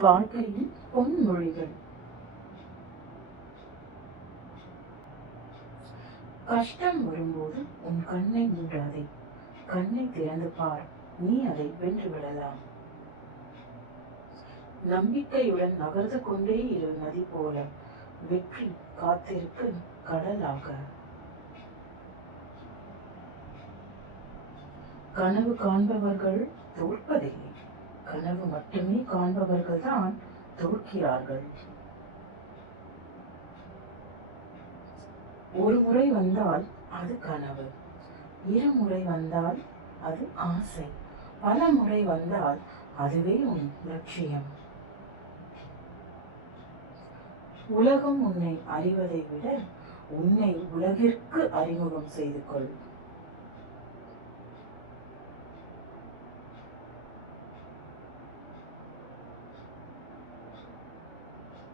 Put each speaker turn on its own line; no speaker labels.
வாழ்க்கையின் பொன்மொழிகள். கஷ்டம் வரும்போது உன் கண்ணை மூடாதே. கண்ணை திறந்து பார். நீ அதை வென்று விடலாம். நம்பிக்கையுடன் நகர்ந்து கொண்டே இரு நதி போல. வெற்றி காத்திருக்கு கடலாக. கனவு காண்பவர்கள் தோற்பதில்லை மட்டுமே காண்பவர்கள் தான் தோற்கிறார்கள். ஒரு முறை வந்தால் அது கனவு. இருமுறை வந்தால் அது ஆசை. பல முறை வந்தால் அதுவே உன் லட்சியம். உலகம் உன்னை அறிவதை விட உன்னை உலகிற்கு அறிமுகம் செய்து கொள்.